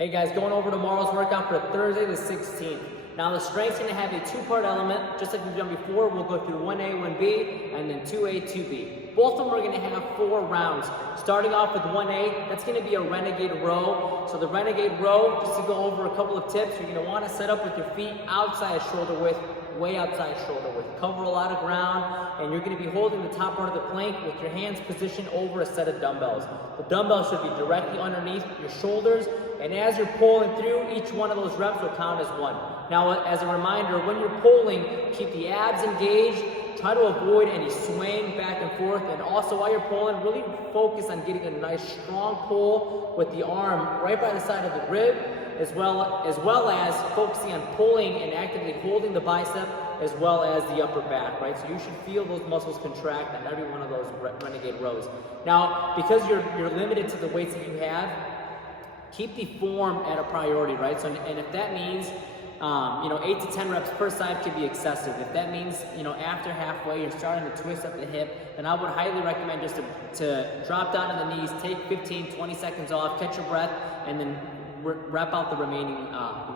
Hey guys, going over tomorrow's workout for Thursday the 16th. Now the strength's going to have a two-part element, just like we've done before. We'll go through 1A, 1B, and then 2A, 2B. Both of them are going to have 4 rounds. Starting off with 1A, that's going to be a Renegade Row. So the Renegade Row, just to go over a couple of tips, you're going to want to set up with your feet outside shoulder width, way outside shoulder width. Cover a lot of ground, and you're going to be holding the top part of the plank with your hands positioned over a set of dumbbells. The dumbbells should be directly underneath your shoulders, and as you're pulling through, each one of those reps will count as 1. Now, as a reminder, when you're pulling, keep the abs engaged. Try to avoid any swaying back and forth, and also while you're pulling, really focus on getting a nice strong pull with the arm right by the side of the rib, as well as focusing on pulling and actively holding the bicep as well as the upper back, right? So you should feel those muscles contract on every one of those Renegade rows. Now, because you're limited to the weights that you have, keep the form at a priority, right? So, and if that means 8 to 10 reps per side can be excessive. If that means, after halfway you're starting to twist up the hip, then I would highly recommend just to drop down to the knees, take 15, 20 seconds off, catch your breath, and then rep out the remaining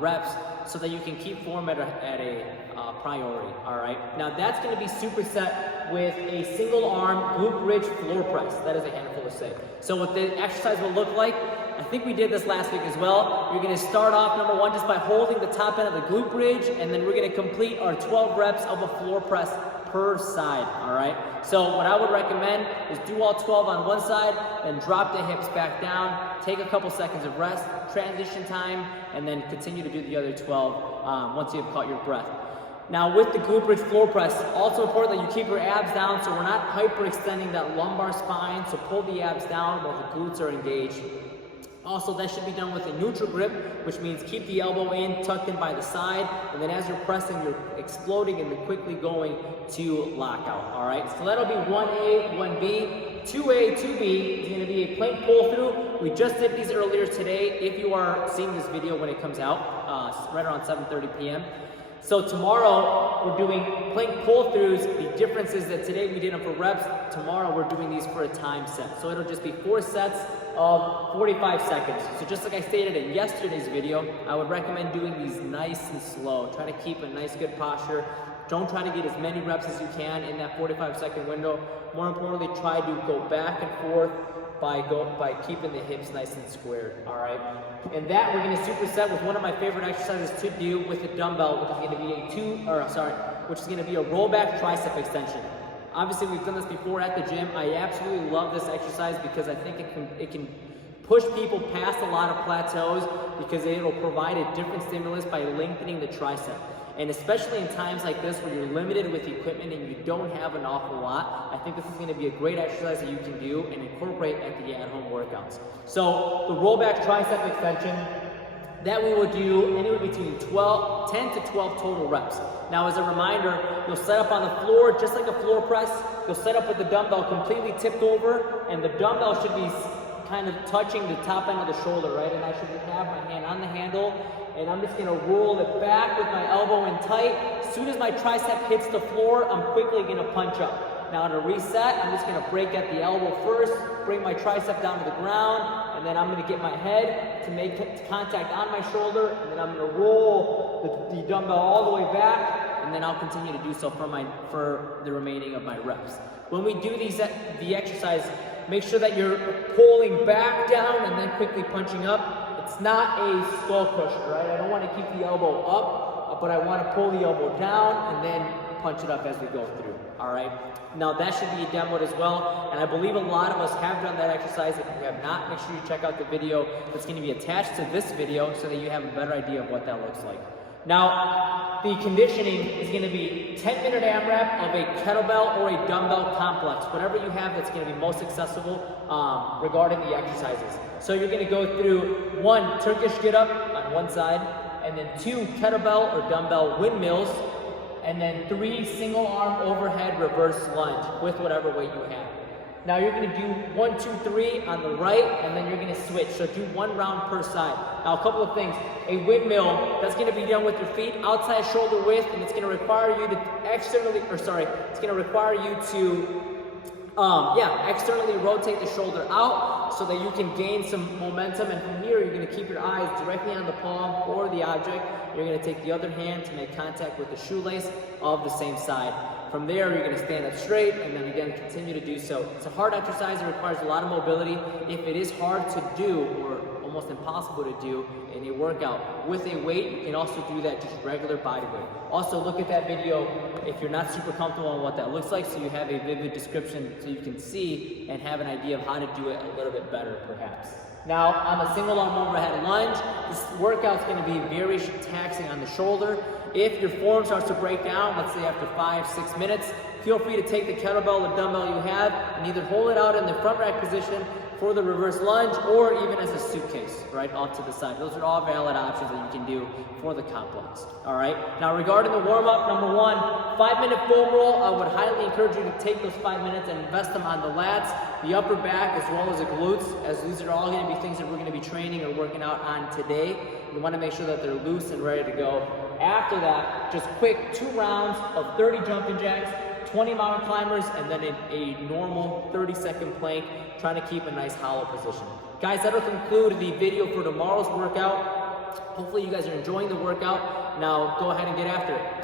reps so that you can keep form at a priority, all right? Now that's going to be superset with a single arm glute bridge floor press. That is a handful to say. So what the exercise will look like, I think we did this last week as well. You're going to start off, number 1, just by holding the top end of the glute bridge, and then we're going to complete our 12 reps of a floor press per side, all right? So what I would recommend is do all 12 on one side, and drop the hips back down, take a couple seconds of rest, transition time, and then continue to do the other 12 once you've caught your breath. Now with the glute bridge floor press, also important that you keep your abs down so we're not hyperextending that lumbar spine, so pull the abs down while the glutes are engaged. Also, that should be done with a neutral grip, which means keep the elbow in, tucked in by the side, and then as you're pressing, you're exploding and then quickly going to lockout, all right? So that'll be 1A, 1B. 2A, 2B is gonna be a plank pull through. We just did these earlier today. If you are seeing this video when it comes out, right around 7:30 p.m. So tomorrow, we're doing plank pull-throughs. The difference is that today we did them for reps. Tomorrow, we're doing these for a time set. So it'll just be 4 sets of 45 seconds. So just like I stated in yesterday's video, I would recommend doing these nice and slow. Try to keep a nice, good posture. Don't try to get as many reps as you can in that 45-second window. More importantly, try to go back and forth by keeping the hips nice and squared, all right? And that we're gonna superset with one of my favorite exercises to do with a dumbbell, which is gonna be a rollback tricep extension. Obviously, we've done this before at the gym. I absolutely love this exercise because I think it can push people past a lot of plateaus because it'll provide a different stimulus by lengthening the tricep. And especially in times like this where you're limited with equipment and you don't have an awful lot, I think this is going to be a great exercise that you can do and incorporate at the at-home workouts. So the rollback tricep extension, that we will do anywhere between 10 to 12 total reps. Now as a reminder, you'll set up on the floor just like a floor press. You'll set up with the dumbbell completely tipped over, and the dumbbell should be kind of touching the top end of the shoulder, right? And I should have my hand on the handle, and I'm just gonna roll it back with my elbow in tight. As soon as my tricep hits the floor, I'm quickly gonna punch up. Now to reset, I'm just gonna break at the elbow first, bring my tricep down to the ground, and then I'm gonna get my head to make contact on my shoulder, and then I'm gonna roll the dumbbell all the way back, and then I'll continue to do so for the remaining of my reps. When we do the exercise, make sure that you're pulling back down and then quickly punching up. It's not a skull crusher, right? I don't want to keep the elbow up, but I want to pull the elbow down and then punch it up as we go through, all right? Now that should be demoed as well, and I believe a lot of us have done that exercise. If you have not, make sure you check out the video that's going to be attached to this video so that you have a better idea of what that looks like. Now, the conditioning is going to be 10-minute AMRAP of a kettlebell or a dumbbell complex, whatever you have that's going to be most accessible regarding the exercises. So you're going to go through 1 Turkish get-up on one side, and then 2 kettlebell or dumbbell windmills, and then 3 single-arm overhead reverse lunge with whatever weight you have. Now you're going to do 1, 2, 3 on the right, and then you're going to switch. So do 1 round per side. Now a couple of things. A windmill, that's going to be done with your feet outside shoulder width, and it's going to require you to externally rotate the shoulder out so that you can gain some momentum, and from here you're going to keep your eyes directly on the palm or the object. You're going to take the other hand to make contact with the shoelace of the same side. From there, you're going to stand up straight and then again continue to do so. It's a hard exercise. It requires a lot of mobility. If it is hard to do or almost impossible to do in a workout with a weight, you can also do that just regular body weight. Also, look at that video if you're not super comfortable on what that looks like, so you have a vivid description so you can see and have an idea of how to do it a little bit better perhaps. Now, on the single arm overhead lunge, this workout's going to be very taxing on the shoulder. If your form starts to break down, let's say after 5-6 minutes, feel free to take the kettlebell or dumbbell you have and either hold it out in the front rack position for the reverse lunge or even as a suitcase, right, off to the side. Those are all valid options that you can do for the complex. All right. Now, regarding the warm-up, number 1, 5-minute foam roll. I would highly encourage you to take those 5 minutes and invest them on the lats, the upper back, as well as the glutes, as these are all going to be things that we're going to be training or working out on today. You want to make sure that they're loose and ready to go. After that, just quick 2 rounds of 30 jumping jacks, 20 mountain climbers, and then a normal 30-second plank, trying to keep a nice hollow position. Guys, that'll conclude the video for tomorrow's workout. Hopefully you guys are enjoying the workout. Now go ahead and get after it.